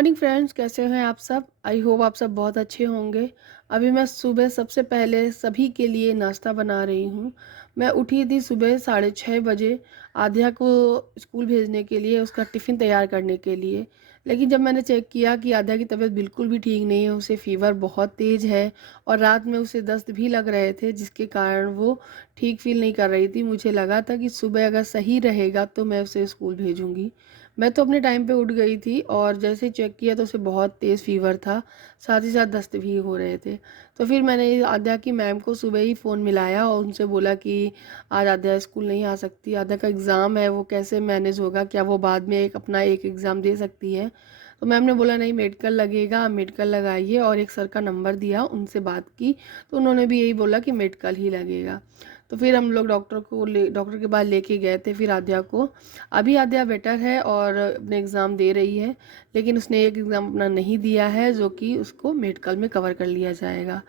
Morning friends, कैसे हैं आप सब। आई होप आप सब बहुत अच्छे होंगे। अभी मैं सुबह सबसे पहले सभी के लिए नाश्ता बना रही हूँ। मैं उठी थी सुबह 6:30 बजे आध्या को स्कूल भेजने के लिए, उसका टिफ़िन तैयार करने के लिए। लेकिन जब मैंने चेक किया कि आध्या की तबीयत बिल्कुल भी ठीक नहीं है, उसे फ़ीवर बहुत तेज़ है और रात में उसे दस्त भी लग रहे थे, जिसके कारण वो ठीक फ़ील नहीं कर रही थी। मुझे लगा था कि सुबह अगर सही रहेगा तो मैं उसे स्कूल भेजूँगी। मैं तो अपने टाइम पे उठ गई थी और जैसे ही चेक किया तो उसे बहुत तेज़ फ़ीवर था, साथ ही साथ दस्त भी हो रहे थे। तो फिर मैंने आध्या की मैम को सुबह ही फ़ोन मिलाया और उनसे बोला कि आज आध्या स्कूल नहीं आ सकती, आध्या का एग्ज़ाम है, वो कैसे मैनेज होगा, क्या वो बाद में अपना एक एग्ज़ाम दे सकती है। तो मैम ने बोला नहीं, मेडिकल लगेगा, मेडिकल लगाइए, और एक सर का नंबर दिया, उनसे बात की तो उन्होंने भी यही बोला कि मेडिकल ही लगेगा। तो फिर हम लोग डॉक्टर के पास लेके गए थे फिर आध्या को। अभी आध्या बेटर है और अपने एग्ज़ाम दे रही है, लेकिन उसने एक एग्ज़ाम अपना नहीं दिया है जो कि उसको मेडिकल में कवर कर लिया जाएगा।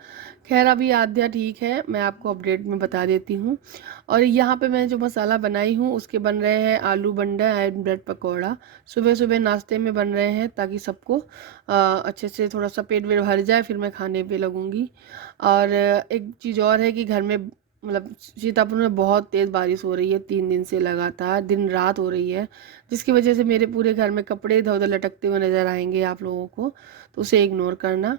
खैर, अभी आध्या ठीक है, मैं आपको अपडेट में बता देती हूँ। और यहाँ पे मैं जो मसाला बनाई हूँ उसके बन रहे हैं आलू बंडा एंड ब्रेड पकौड़ा। सुबह सुबह नाश्ते में बन रहे हैं ताकि सबको अच्छे से थोड़ा सा पेट वेट भर जाए, फिर मैं खाने पे लगूँगी। और एक चीज़ और है कि घर में मतलब सीतापुर में बहुत तेज़ बारिश हो रही है, 3 दिन से लगातार दिन रात हो रही है, जिसकी वजह से मेरे पूरे घर में कपड़े इधर उधर लटकते हुए नज़र आएंगे आप लोगों को, तो उसे इग्नोर करना।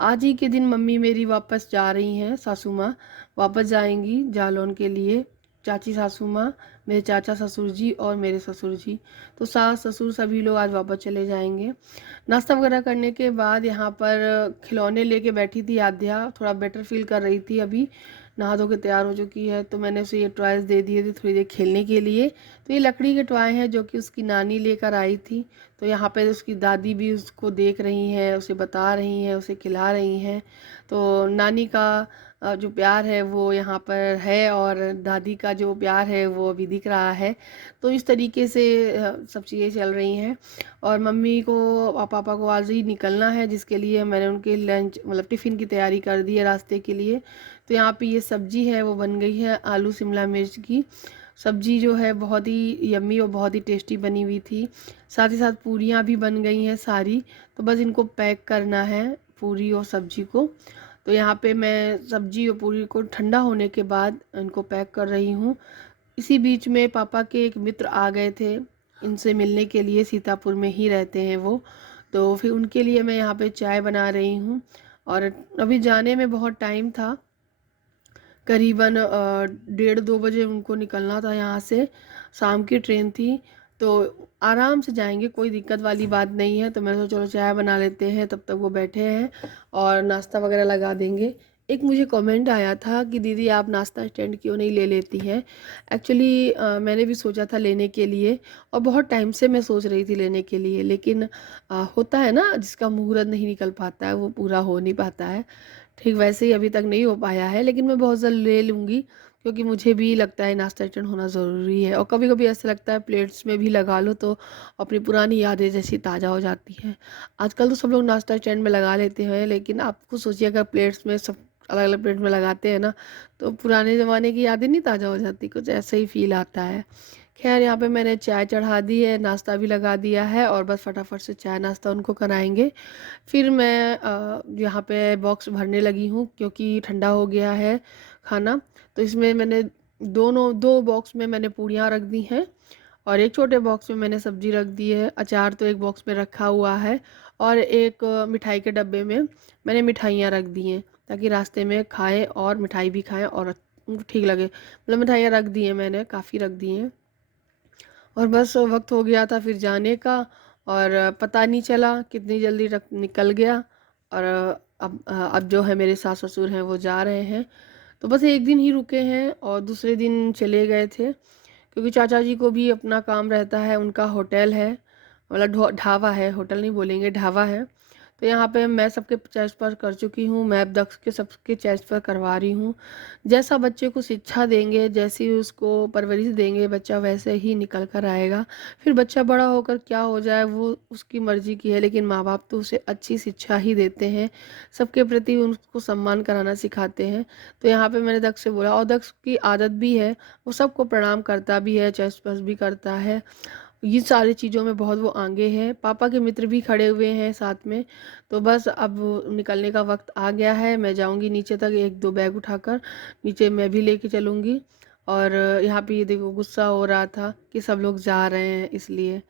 आज ही के दिन मम्मी मेरी वापस जा रही हैं, सासू माँ वापस जाएंगी जालौन के लिए। चाची सासू माँ, मेरे चाचा ससुर जी और मेरे ससुर जी, तो सास ससुर सभी लोग आज वापस चले जाएंगे। नाश्ता वगैरह करने के बाद यहाँ पर खिलौने लेके बैठी थी आध्या, थोड़ा बेटर फील कर रही थी, अभी नहा धो के तैयार हो चुकी है, तो मैंने उसे ये टॉयज़ दे दिए थे थोड़ी देर खेलने के लिए। तो ये लकड़ी के टॉय हैं जो कि उसकी नानी लेकर आई थी। तो यहाँ पे उसकी दादी भी उसको देख रही हैं, उसे बता रही हैं, उसे खिला रही हैं। तो नानी का जो प्यार है वो यहाँ पर है और दादी का जो प्यार है वो अभी दिख रहा है। तो इस तरीके से सब चीज़ें चल रही हैं। और मम्मी को और पापा को आज ही निकलना है, जिसके लिए मैंने उनके लंच मतलब टिफ़िन की तैयारी कर दी है रास्ते के लिए। तो यहाँ पे ये सब्जी है वो बन गई है, आलू शिमला मिर्च की सब्जी जो है बहुत ही यम्मी और बहुत ही टेस्टी बनी हुई थी। साथ ही साथ पूरियाँ भी बन गई हैं सारी, तो बस इनको पैक करना है, पूरी और सब्जी को। तो यहाँ पे मैं सब्जी और पूरी को ठंडा होने के बाद इनको पैक कर रही हूँ। इसी बीच में पापा के एक मित्र आ गए थे इनसे मिलने के लिए, सीतापुर में ही रहते हैं वो। तो फिर उनके लिए मैं यहाँ पे चाय बना रही हूँ। और अभी जाने में बहुत टाइम था, करीबन 1:30-2 बजे उनको निकलना था यहाँ से, शाम की ट्रेन थी। तो आराम से जाएंगे, कोई दिक्कत वाली बात नहीं है। तो मैंने सोचा चलो चाय बना लेते हैं, तब तक वो बैठे हैं और नाश्ता वगैरह लगा देंगे। एक मुझे कमेंट आया था कि दीदी आप नाश्ता स्टैंड क्यों नहीं ले लेती हैं। एक्चुअली मैंने भी सोचा था लेने के लिए, और बहुत टाइम से मैं सोच रही थी लेने के लिए, लेकिन होता है ना जिसका मुहूर्त नहीं निकल पाता है वो पूरा हो नहीं पाता है। ठीक वैसे ही अभी तक नहीं हो पाया है, लेकिन मैं बहुत जल्द ले लूँगी, क्योंकि मुझे भी लगता है नाश्ता स्टैंड होना ज़रूरी है। और कभी कभी ऐसा लगता है प्लेट्स में भी लगा लो तो अपनी पुरानी यादें जैसी ताज़ा हो जाती हैं। आजकल तो सब लोग नाश्ता स्टैंड में लगा लेते हैं, लेकिन आप खुद सोचिए अगर प्लेट्स में सब अलग अलग प्लेट में लगाते हैं ना, तो पुराने ज़माने की यादें नहीं ताज़ा हो जाती, कुछ ऐसा ही फील आता है। खैर, यहाँ पे मैंने चाय चढ़ा दी है, नाश्ता भी लगा दिया है, और बस फटाफट से चाय नाश्ता उनको कराएंगे। फिर मैं यहाँ पे बॉक्स भरने लगी हूँ, क्योंकि ठंडा हो गया है खाना। तो इसमें मैंने दोनों दो बॉक्स में मैंने पूड़ियाँ रख दी हैं, और एक छोटे बॉक्स में मैंने सब्जी रख दी है। अचार तो एक बॉक्स में रखा हुआ है, और एक मिठाई के डब्बे में मैंने मिठाइयाँ रख दी हैं, ताकि रास्ते में खाएं और मिठाई भी खाएं और उनको ठीक लगे। मतलब मिठाइयाँ रख दी हैं मैंने, काफ़ी रख दी हैं। और बस वक्त हो गया था फिर जाने का, और पता नहीं चला कितनी जल्दी निकल गया। और अब जो है मेरे सास ससुर हैं वो जा रहे हैं, तो बस एक दिन ही रुके हैं और दूसरे दिन चले गए थे, क्योंकि चाचा जी को भी अपना काम रहता है, उनका होटल है, मतलब ढाबा है, होटल नहीं बोलेंगे, ढाबा है। तो यहाँ पे मैं सबके चेस्ट पर कर चुकी हूँ, मैं अब दक्ष के सबके चेस्ट पर करवा रही हूँ। जैसा बच्चे को शिक्षा देंगे, जैसी उसको परवरिश देंगे, बच्चा वैसे ही निकल कर आएगा। फिर बच्चा बड़ा होकर क्या हो जाए वो उसकी मर्जी की है, लेकिन माँ बाप तो उसे अच्छी शिक्षा ही देते हैं, सबके प्रति उनको सम्मान कराना सिखाते हैं। तो यहाँ पे मैंने दक्ष से बोला, और दक्ष की आदत भी है, वो सबको प्रणाम करता भी है, चेस्ट पर भी करता है। ये सारी चीज़ों में बहुत वो आगे है। पापा के मित्र भी खड़े हुए हैं साथ में। तो बस अब निकलने का वक्त आ गया है। मैं जाऊंगी नीचे तक, एक दो बैग उठाकर नीचे मैं भी लेके चलूंगी। और यहाँ पे ये देखो गुस्सा हो रहा था कि सब लोग जा रहे हैं इसलिए।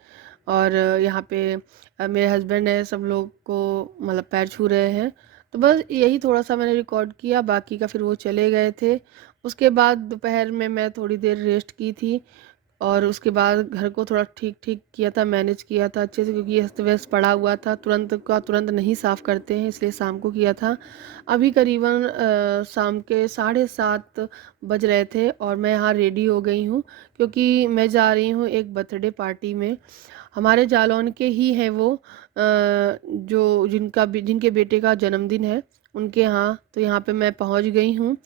और यहाँ पे मेरे हस्बैंड है, सब लोग को मतलब पैर छू रहे हैं। तो बस यही थोड़ा सा मैंने रिकॉर्ड किया, बाकी का फिर वो चले गए थे। उसके बाद दोपहर में मैं थोड़ी देर रेस्ट की थी। और उसके बाद घर को थोड़ा ठीक ठीक किया था, मैनेज किया था अच्छे से, क्योंकि ये अस्त व्यस्त पड़ा हुआ था, तुरंत का तुरंत नहीं साफ़ करते हैं, इसलिए शाम को किया था। अभी करीबन शाम के 7:30 बज रहे थे और मैं यहाँ रेडी हो गई हूँ, क्योंकि मैं जा रही हूँ एक बर्थडे पार्टी में। हमारे जालौन के ही हैं वो, जो जिनके बेटे का जन्मदिन है उनके यहाँ। तो यहाँ पे मैं पहुँच गई हूँ।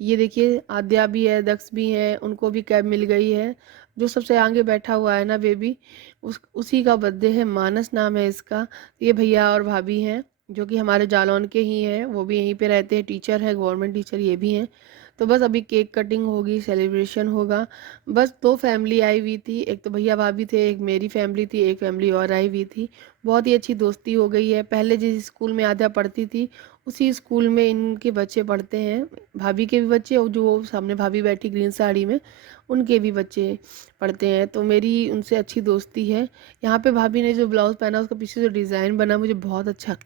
ये देखिए आद्या भी है, दक्ष भी है, उनको भी कैब मिल गई है। जो सबसे आगे बैठा हुआ है ना बेबी, उसी का बर्थडे है, मानस नाम है इसका। ये भैया और भाभी हैं जो कि हमारे जालौन के ही हैं, वो भी यहीं पे रहते हैं, टीचर है, गवर्नमेंट टीचर ये भी हैं। तो बस अभी केक कटिंग होगी, सेलिब्रेशन होगा। बस दो फैमिली आई हुई थी, एक तो भैया भाभी थे, एक मेरी फैमिली थी, एक फैमिली और आई हुई थी। बहुत ही अच्छी दोस्ती हो गई है। पहले जिस स्कूल में आद्या पढ़ती थी उसी स्कूल में इनके बच्चे पढ़ते हैं, भाभी के भी बच्चे, और जो वो सामने भाभी बैठी ग्रीन साड़ी में उनके भी बच्चे पढ़ते हैं। तो मेरी उनसे अच्छी दोस्ती है। यहाँ पे भाभी ने जो ब्लाउज़ पहना उसका पीछे जो डिज़ाइन बना मुझे बहुत अच्छा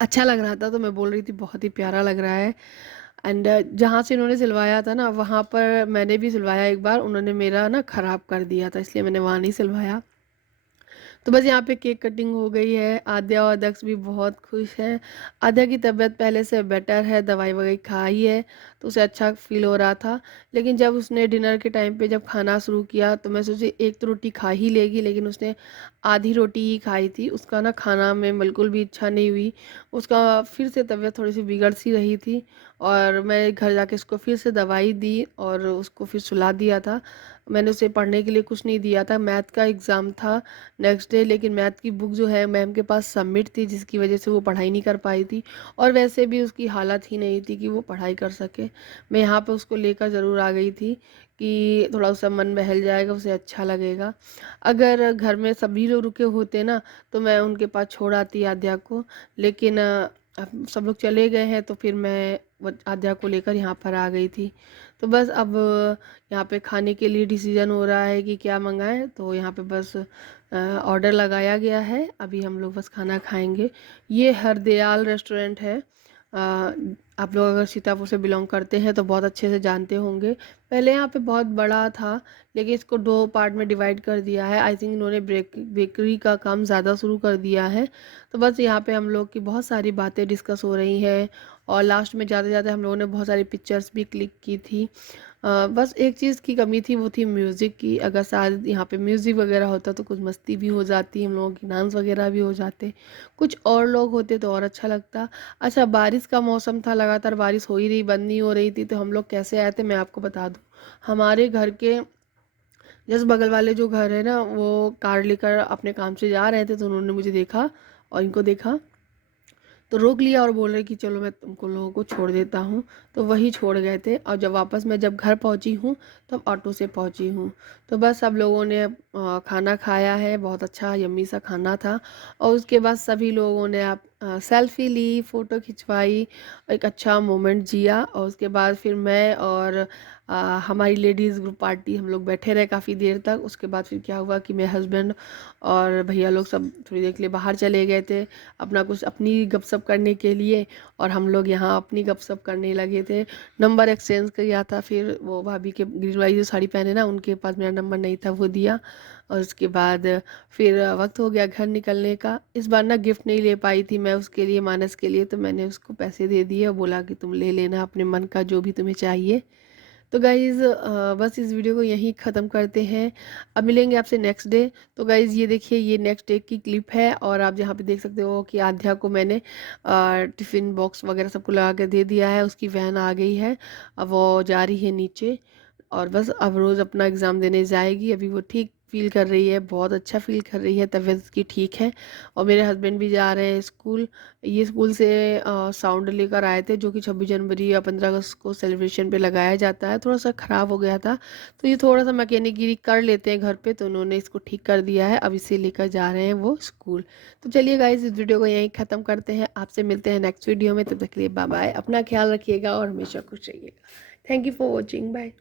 अच्छा लग रहा था, तो मैं बोल रही थी बहुत ही प्यारा लग रहा है। एंड जहाँ से इन्होंने सिलवाया था ना, वहाँ पर मैंने भी सिलवाया एक बार, उन्होंने मेरा ना ख़राब कर दिया था, इसलिए मैंने वहाँ नहीं सिलवाया। तो बस यहाँ पे केक कटिंग हो गई है। आद्या और दक्ष भी बहुत खुश हैं। आद्या की तबीयत पहले से बेटर है, दवाई वगैरह खाई है, तो उसे अच्छा फील हो रहा था। लेकिन जब उसने डिनर के टाइम पे जब खाना शुरू किया तो मैं सोची एक तो रोटी खा ही लेगी, लेकिन उसने आधी रोटी ही खाई थी। उसका ना खाना में बिल्कुल भी इच्छा नहीं हुई। उसका फिर से तबीयत थोड़ी सी बिगड़ सी रही थी, और मैं घर जाके उसको फिर से दवाई दी और उसको फिर सुला दिया था। मैंने उसे पढ़ने के लिए कुछ नहीं दिया था, मैथ का एग्ज़ाम था नेक्स्ट डे, लेकिन मैथ की बुक जो है मैम के पास सबमिट थी, जिसकी वजह से वो पढ़ाई नहीं कर पाई थी। और वैसे भी उसकी हालत ही नहीं थी कि वो पढ़ाई कर सके। मैं यहाँ पे उसको लेकर ज़रूर आ गई थी कि थोड़ा उसका मन बहल जाएगा, उसे अच्छा लगेगा। अगर घर में सभी लोग रुके होते ना तो मैं उनके पास छोड़ आती आद्या को, लेकिन अब सब लोग चले गए हैं तो फिर मैं आद्या को लेकर यहाँ पर आ गई थी। तो बस अब यहाँ पे खाने के लिए डिसीजन हो रहा है कि क्या मंगाएं। तो यहाँ पे बस ऑर्डर लगाया गया है, अभी हम लोग बस खाना खाएंगे। ये हरदयाल रेस्टोरेंट है। आप लोग अगर सीतापुर से बिलोंग करते हैं तो बहुत अच्छे से जानते होंगे। पहले यहाँ पे बहुत बड़ा था, लेकिन इसको दो पार्ट में डिवाइड कर दिया है। आई थिंक इन्होंने बेकरी का काम ज़्यादा शुरू कर दिया है। तो बस यहाँ पे हम लोग की बहुत सारी बातें डिस्कस हो रही हैं, और लास्ट में जाते जाते हम लोगों ने बहुत सारी पिक्चर्स भी क्लिक की थी। बस एक चीज़ की कमी थी, वो थी म्यूज़िक की। अगर शायद यहाँ पे म्यूज़िक वगैरह होता तो कुछ मस्ती भी हो जाती, हम लोगों की डांस वगैरह भी हो जाते, कुछ और लोग होते तो और अच्छा लगता। अच्छा, बारिश का मौसम था, लगातार बारिश हो ही रही, बंद नहीं हो रही थी, तो हम लोग कैसे आए थे मैं आपको बता दूँ। हमारे घर के जस्ट बगल वाले जो घर है ना, वो कार लेकर अपने काम से जा रहे थे, तो उन्होंने मुझे देखा और इनको देखा तो रोक लिया और बोल रहे कि चलो मैं तुमको लोगों को छोड़ देता हूँ। तो वही छोड़ गए थे, और जब वापस मैं जब घर पहुँची हूँ तब ऑटो से पहुँची हूँ। तो बस सब लोगों ने खाना खाया है, बहुत अच्छा यम्मी सा खाना था। और उसके बाद सभी लोगों ने आप सेल्फी ली, फ़ोटो खिंचवाई, एक अच्छा मोमेंट जिया। और उसके बाद फिर मैं और हमारी लेडीज़ ग्रुप पार्टी हम लोग बैठे रहे काफ़ी देर तक। उसके बाद फिर क्या हुआ कि मेरे हस्बैंड और भैया लोग सब थोड़ी देर के लिए बाहर चले गए थे, अपना कुछ अपनी गपशप करने के लिए, और हम लोग यहाँ अपनी गपशप करने लगे थे। नंबर एक्सचेंज किया था, फिर वो भाभी के ग्रीन वाली जो साड़ी पहने ना उनके पास मेरा नंबर नहीं था, वो दिया। और उसके बाद फिर वक्त हो गया घर निकलने का। इस बार ना गिफ्ट नहीं ले पाई थी मैं उसके लिए, मानस के लिए, तो मैंने उसको पैसे दे दिए और बोला कि तुम ले लेना अपने मन का जो भी तुम्हें चाहिए। तो गाइज़ बस इस वीडियो को यहीं ख़त्म करते हैं, अब मिलेंगे आपसे नेक्स्ट डे। तो गाइज़ ये देखिए, ये नेक्स्ट डे की क्लिप है, और आप यहाँ पे देख सकते हो कि आध्या को मैंने टिफ़िन बॉक्स वगैरह सबको लगा के दे दिया है, उसकी वैन आ गई है, अब वो जा रही है नीचे। और बस अब रोज़ अपना एग्ज़ाम देने जाएगी, अभी वो ठीक फ़ील कर रही है, बहुत अच्छा फ़ील कर रही है, तबीयत उसकी ठीक है। और मेरे हस्बैंड भी जा रहे हैं स्कूल। ये स्कूल से साउंड लेकर आए थे, जो कि 26 जनवरी या 15 अगस्त को सेलिब्रेशन पे लगाया जाता है। थोड़ा सा ख़राब हो गया था, तो ये थोड़ा सा मैकेनिकगिरी कर लेते हैं घर पे, तो उन्होंने इसको ठीक कर दिया है। अब इसे लेकर जा रहे हैं वो स्कूल। तो चलिए गाइस, इस वीडियो को यहीं ख़त्म करते हैं। आपसे मिलते हैं नेक्स्ट वीडियो में। तब तक के लिए बाय बाय। अपना ख्याल रखिएगा और हमेशा खुश रहिएगा। Thank you for watching. Bye.